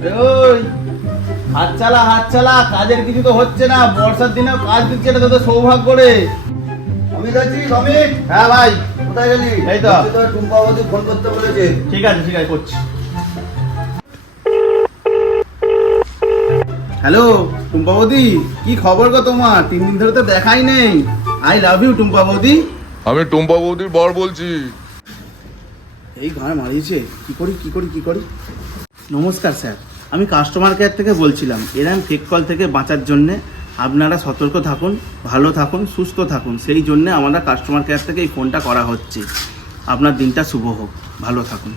ওই হাত চালা হাত চালা কাজের কিছু তো হচ্ছে না বর্ষার দিনেও কাজ দিচ্ছে এটা তোদের সৌভাগ্য রে। আমি যাচ্ছি অমিত? হ্যাঁ ভাই। কোথায় গেলি? এই তো। তোর টুম্পাবতী ফোন করতে বলেছে। ঠিক আছে ঠিক আছে করছি। হ্যালো টুম্পা বৌদি কি খবর গো তোমার? তিন দিন ধরে তো দেখাই নেই। আই লাভ ইউ টুম্পা বৌদি। আমি টুম্পা বৌদির বর বলছি। এই ঘাড় মারিয়েছে। কি করি কি করি কি করি? নমস্কার স্যার। আমি কাস্টমার কেয়ার থেকে বলছিলাম, এরম ফেক কল থেকে বাঁচার জন্যে আপনারা সতর্ক থাকুন, ভালো থাকুন, সুস্থ থাকুন। সেই জন্যে আমরা কাস্টমার কেয়ার থেকে এই ফোনটা করা হচ্ছে। আপনার দিনটা শুভ হোক। ভালো থাকুন।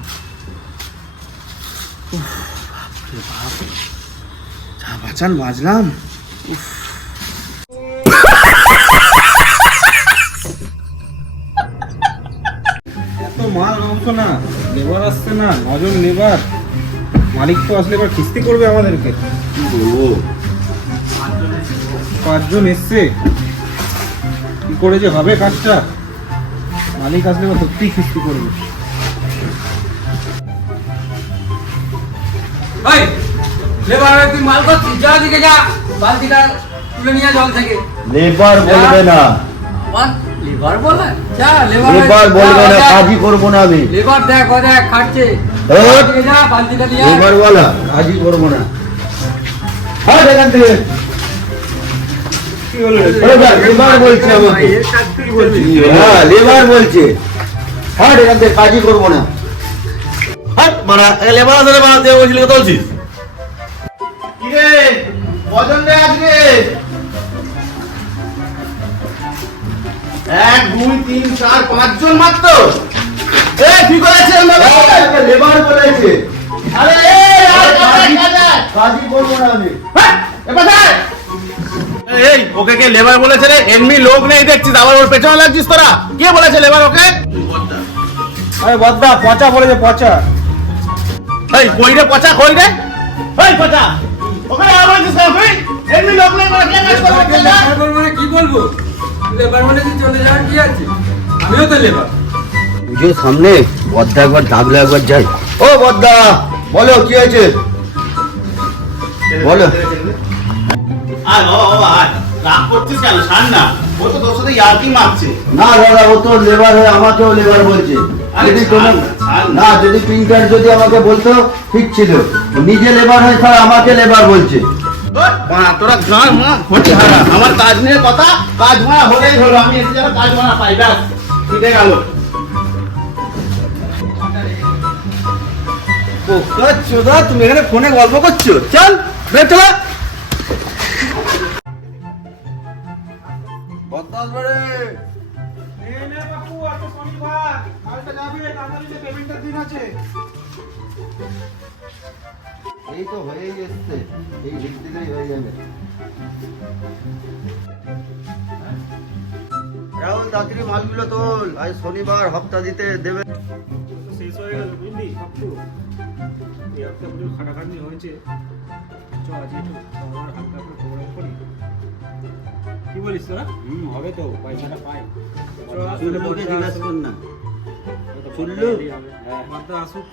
বাঁচান, বাঁচলাম। এত মাল না লেবার আসছে না, নজন লেবার মালিক তো আসলে এবার কিস্তি করবে আমাদেরকে। কি বলব পাঁচজন এসছে। কি করে যে হবে কাজটা? মালিক আসলে এবার সত্যিই কিস্তি করবে। লেবার তুই মাল করছিস যা দিকে যা। বালতিটা তুলে নিয়ে জল থেকে। লেবার বলবে না। আমার লেবার বলে? যা লেবার লেবার না কাজই করব না আমি। লেবার দেখ ও দেখ খাটছে যা বালতিটা নিয়ে লেবার বলা কাজই করব না। হ্যাঁ এখান থেকে। লেবার বলছে আমাকে। হ্যাঁ লেবার বলছে। হ্যাঁ এখান থেকে কাজই করব না। হাট মারা লেবার আসলে মারা দিয়ে বলছিলি কত বলছিস। কি রে কজন রে আজকে? এক দুই তিন চার পাঁচজন মাত্র। এ কি করেছে লেবার বলেছে। আরে কাজই করব না আমি। হ্যাঁ। এই ওকে কে লেবার বলেছে রে? এমনি লোক নেই দেখছিস আবার ওর পেছনে লাগছিস তোরা? কে বলেছে লেবার ওকে? আরে বদ্দা পচা বলেছে পচা। এই কই রে পচা কই রে এই পচা বলেছিস কেন এমনি লোক নেই কাজ করবে মানে কি বলব? লেবার মানে চলে যাওয়ার কি আছে? আমিও তো লেবার। পুজোর সামনে বদ্দা একবার ডাকলে একবার যাই। ও বদ্দা বলো কি আছে বলো। আয় বাবা বাবা আয়। রাগ করছিস কেন? ছাড় না। ও তো তোর সাথে ইয়ার্কি মারছে। না দাদা ও তো লেবার হয়ে আমাকেও লেবার বলছে। আরে যদি কোনো না, যদি প্রিন্টার যদি আমাকে বলতো ঠিক ছিল। নিজে লেবার হয়ে তার আমাকে লেবার বলছে। তোরা গান মা হচ্ছে হারা আমার কাজ নিয়ে কথা কাজ মারা হলেই হলো। আমি এসে যেন কাজ মারা পাই ব্যাস। গেল। তুমি এখানে ফোনে গল্প করছ? চল বের চলা। বাড়ে। এই তো হয়েই এসছে। এই থেকেই হয়ে যাবে রাহুল তাড়াতাড়ি মালগুলো তোল। আজ শনিবার হপ্তা দিতে দেবে। শেষ হয়ে গেল বুঝলি? সব এই একটা পুরো খাটাখাটনি হয়েছে। চ আজকে একটু আমার হালকা করে প্রোগ্রাম করি। কি বলিস তোরা? হুম হবে তো পয়সাটা পাই। চুল্লুকে জিজ্ঞাসা কর না চুল্লু? হ্যাঁ আসুক।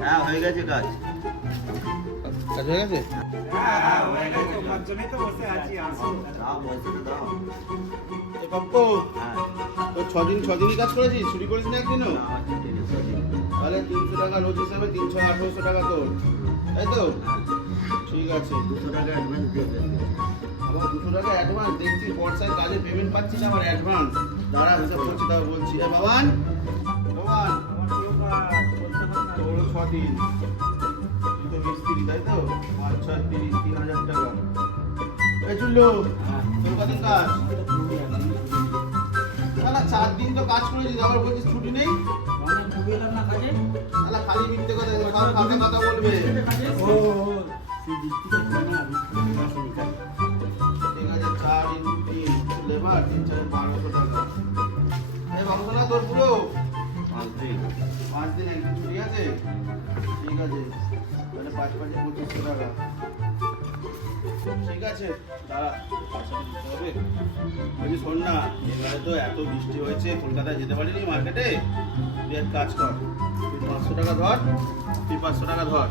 হ্যাঁ হয়ে গেছে কাজ। কাজ হয়ে গেছে? হ্যাঁ ছদিন ছদিনই কাজ করেছিস? চুরি করিস না একদিনও। তাহলে তিনশো টাকা রোজ হিসাবে তিনশো আঠারোশো টাকা তো তাই তো? ঠিক আছে দুশো টাকা অ্যাডভান্স দিয়ে দেবে। আমার দুশো টাকা অ্যাডভান্স দেখছি বর্ষায় কাজে পেমেন্ট পাচ্ছি না আমার অ্যাডভান্স দাঁড়া হিসাব করছি তাও বলছি এ বাবান বাবান তোর ছদিন। তুই তো মিস্ত্রি তাই তো? পাঁচ ছয় তিরিশ তিন হাজার টাকা। এই চুল্লু তোর কদিন কাজ? না না চার দিন তো কাজ করেছিস আবার বলছিস ছুটি নেই? খালি মিথ্যে কথা কথা বলবে। ঠিক তোর পাঁচ দিন। পাঁচ দিন ছুটি আছে ঠিক আছে তাহলে পাঁচ পাঁচে পঁচিশশো টাকা ঠিক আছে দাঁড়া হবে বলছি শোন না এবারে তো এত বৃষ্টি হয়েছে কলকাতায় যেতে পারিনি মার্কেটে তুই এক কাজ কর পাঁচশো টাকা ধর তুই পাঁচশো টাকা ধর।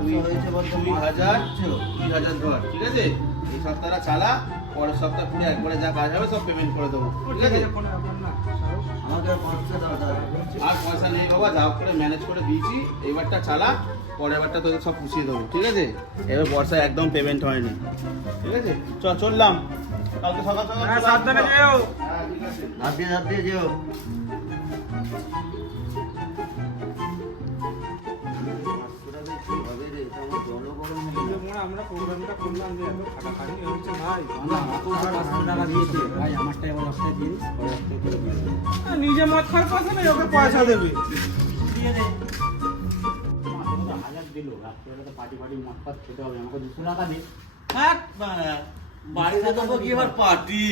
দুই হাজার দুই হাজার ধর ঠিক আছে? এই সপ্তাহটা চালা পরের সপ্তাহ পুরো একবারে যা কাজ হবে সব পেমেন্ট করে দেবো ঠিক আছে। আর পয়সা নেই বাবা যা করে ম্যানেজ করে দিয়েছি এইবারটা চালা পরের বারটা তোদের সব পুষিয়ে দেবো ঠিক আছে? এবার বর্ষা একদম পেমেন্ট হয়নি ঠিক আছে? চ চললাম। কালকে সকাল সকাল হ্যাঁ সাবধানে যেও। হ্যাঁ ঠিক আছে। যেও। মনে হয় প্রোগ্রামটা করলাম যে ভাই না, নিজে মদ খাওয়ার পয়সা নেই ওকে পয়সা দেবে দিয়ে দে। হাজার তো পার্টি ফার্টি মদ ফাদ খেতে হবে, আমাকে দুশো টাকা দে। হ্যাঁ বাড়িতে কি আবার পার্টি